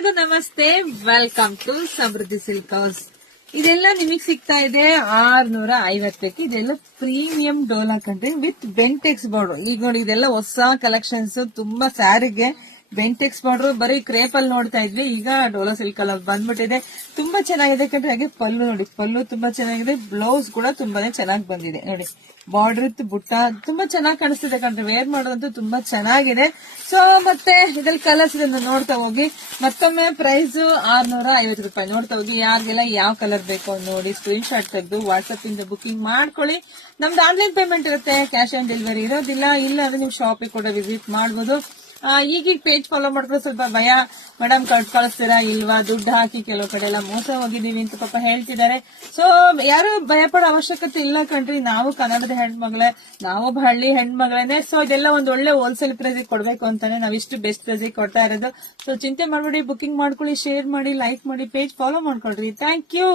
ಎಲ್ಲರಿಗೂ ನಮಸ್ತೆ. Welcome to Samruddhi silk house. ಇದೆಲ್ಲ ನಿಮಗೆ ಸಿಗ್ತಾ ಇದೆ 650ಕ್ಕೆ. ಇದೆಲ್ಲ ಪ್ರೀಮಿಯಂ ಡೋಲಾ ಕಂಟ್ರಿ ವಿತ್ ಬೆಂಟೆಕ್ಸ್ ಬಾರ್ಡರ್. ಈಗ ನೋಡಿ, ಇದೆಲ್ಲ ಹೊಸ ಕಲೆಕ್ಷನ್ಸ್. ತುಂಬಾ ಸ್ಯಾರಿಗೆ ಬೆಂಟೆಕ್ಸ್ ಬಾರ್ಡರ್ ಬರೀ ಕ್ರೇಪ್ ಅಲ್ಲಿ ನೋಡ್ತಾ ಇದ್ವಿ, ಈಗ ಡೋಲಾ ಸಿಲ್ಕ್ ಅಲ್ಲಿ ಬಂದ್ಬಿಟ್ಟಿದೆ. ತುಂಬಾ ಚೆನ್ನಾಗಿದೆ ಕಂಡ್ರೆ. ಹಾಗೆ ಪಲ್ಲು ನೋಡಿ, ಪಲ್ಲು ತುಂಬಾ ಚೆನ್ನಾಗಿದೆ. ಬ್ಲೌಸ್ ಕೂಡ ತುಂಬಾನೇ ಚೆನ್ನಾಗಿ ಬಂದಿದೆ ನೋಡಿ. ಬಾರ್ಡರ್ ಇತ್ತು, ಬುಟ್ಟ ತುಂಬಾ ಚೆನ್ನಾಗಿ ಕಾಣಿಸ್ತಿದೆ ಕಂಡ್ರೆ. ವೇರ್ ಮಾಡೋದಂತೂ ತುಂಬಾ ಚೆನ್ನಾಗಿದೆ. ಸೊ ಮತ್ತೆ ಇದ್ರಲ್ಲಿ ಕಲರ್ಸ್ ಇದನ್ನ ನೋಡ್ತಾ ಹೋಗಿ. ಮತ್ತೊಮ್ಮೆ ಪ್ರೈಸ್ 650 ರೂಪಾಯಿ. ನೋಡ್ತಾ ಹೋಗಿ. ಯಾರಿಗೆಲ್ಲ ಯಾವ ಕಲರ್ ಬೇಕು ನೋಡಿ ಸ್ಕ್ರೀನ್ ಶಾಟ್ ತೆಗೆದು ವಾಟ್ಸ್ಆಪ್ ಇಂದ ಬುಕಿಂಗ್ ಮಾಡ್ಕೊಳ್ಳಿ. ನಮ್ದು ಆನ್ಲೈನ್ ಪೇಮೆಂಟ್ ಇರುತ್ತೆ, ಕ್ಯಾಶ್ ಆನ್ ಡೆಲಿವರಿ ಇರೋದಿಲ್ಲ. ಇಲ್ಲ ಅಂದ್ರೆ ನೀವು ಶಾಪಿಗೆ ಕೂಡ ವಿಸಿಟ್ ಮಾಡಬಹುದು. ಈಗೀಗ ಪೇಜ್ ಫಾಲೋ ಮಾಡಿದ್ರೆ ಸ್ವಲ್ಪ ಭಯ, ಮೇಡಮ್ ಕಳಿಸ್ತೀರಾ ಇಲ್ವಾ, ದುಡ್ಡು ಹಾಕಿ ಕೆಲವು ಕಡೆ ಎಲ್ಲ ಮೋಸ ಹೋಗಿದೀವಿ ಅಂತ ಪಾಪ ಹೇಳ್ತಿದ್ದಾರೆ. ಸೊ ಯಾರು ಭಯ ಪಡೋ ಅವಶ್ಯಕತೆ ಇಲ್ಲ ಕಣ್ರಿ. ನಾವು ಕನ್ನಡದ ಹೆಣ್ಮಗಳೇ, ನಾವು ಹಳ್ಳಿ ಹೆಣ್ಮಗಳೇನೆ. ಸೊ ಇದೆಲ್ಲ ಒಂದ್ ಒಳ್ಳೆ ಹೋಲ್ಸೇಲ್ ಪ್ರೈಸ್ ಕೊಡ್ಬೇಕು ಅಂತಾನೆ ನಾವಿಷ್ಟು ಬೆಸ್ಟ್ ಪ್ರೈಸ್ ಕೊಡ್ತಾ ಇರೋದು. ಸೊ ಚಿಂತೆ ಮಾಡ್ಬೇಡಿ, ಬುಕಿಂಗ್ ಮಾಡ್ಕೊಳ್ಳಿ, ಶೇರ್ ಮಾಡಿ, ಲೈಕ್ ಮಾಡಿ, ಪೇಜ್ ಫಾಲೋ ಮಾಡ್ಕೊಳ್ರಿ. Thank you.